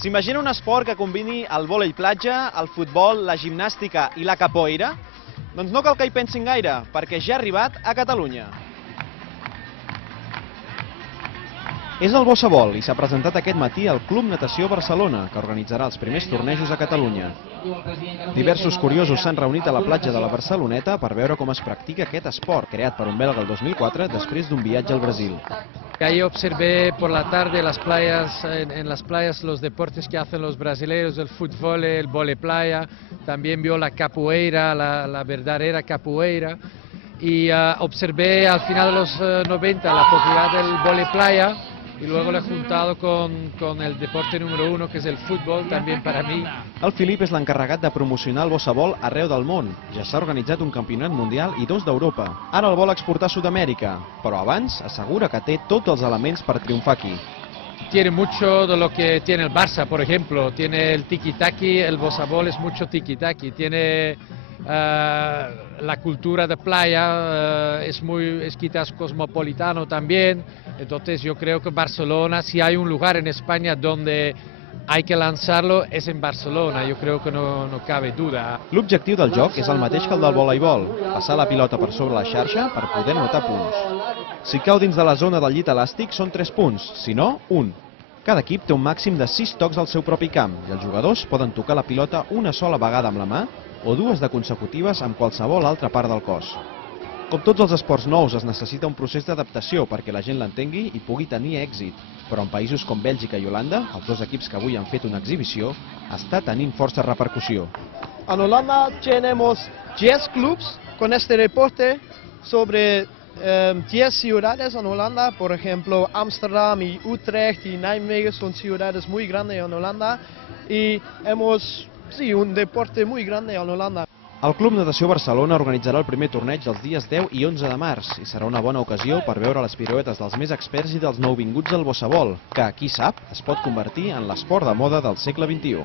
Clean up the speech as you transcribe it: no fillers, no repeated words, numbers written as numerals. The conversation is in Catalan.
S'imagina un esport que combini el vòlei platja, el futbol, la gimnàstica i la capoeira? Doncs no cal que hi pensin gaire, perquè ja ha arribat a Catalunya. És el Bossabol i s'ha presentat aquest matí al Club Natació Barcelona, que organitzarà els primers tornejos a Catalunya. Diversos curiosos s'han reunit a la platja de la Barceloneta per veure com es practica aquest esport, creat per un belga el 2004 després d'un viatge al Brasil. Ahí observé por la tarde las playas, en las playas los deportes que hacen los brasileños, el fútbol, el vóley playa, también vio la capoeira, la verdadera capoeira, y observé al final de los 90 la popularidad del vóley playa, y luego lo he juntado con el deporte número 1, que es el fútbol, también para mí. El Filip és l'encarregat de promocionar el bossabol arreu del món. Ja s'ha organitzat un campionat mundial i 2 d'Europa. Ara el vol exportar a Sud-amèrica, però abans assegura que té tots els elements per triomfar aquí. Tiene mucho de lo que tiene el Barça, por ejemplo. Tiene el tiki-taki, el bossabol es mucho tiki-taki. Tiene la cultura de playa, es quizás cosmopolitano también. Entonces yo creo que Barcelona, si hay un lugar en España donde hay que lanzarlo, es en Barcelona, yo creo que no cabe duda. L'objectiu del joc és el mateix que el del voleibol, passar la pilota per sobre la xarxa per poder anotar punts. Si cau dins de la zona del llit elàstic són 3 punts, si no, 1. Cada equip té un màxim de 6 tocs al seu propi camp i els jugadors poden tocar la pilota una sola vegada amb la mà o 2 de consecutives amb qualsevol altra part del cos. Com tots els esports nous, es necessita un procés d'adaptació perquè la gent l'entengui i pugui tenir èxit. Però en països com Bèlgica i Holanda, els 2 equips que avui han fet una exhibició, està tenint força repercussió. En Holanda tenemos 10 clubes con este deporte sobre 10 ciudades en Holanda, por ejemplo Ámsterdam y Utrecht y Nijmegen son ciudades muy grandes en Holanda y hemos un deporte muy grande en Holanda. El Club Natació Barcelona organitzarà el primer torneig els dies 10 i 11 de març i serà una bona ocasió per veure les piruetes dels més experts i dels nouvinguts del bossabol, que, qui sap, es pot convertir en l'esport de moda del segle XXI.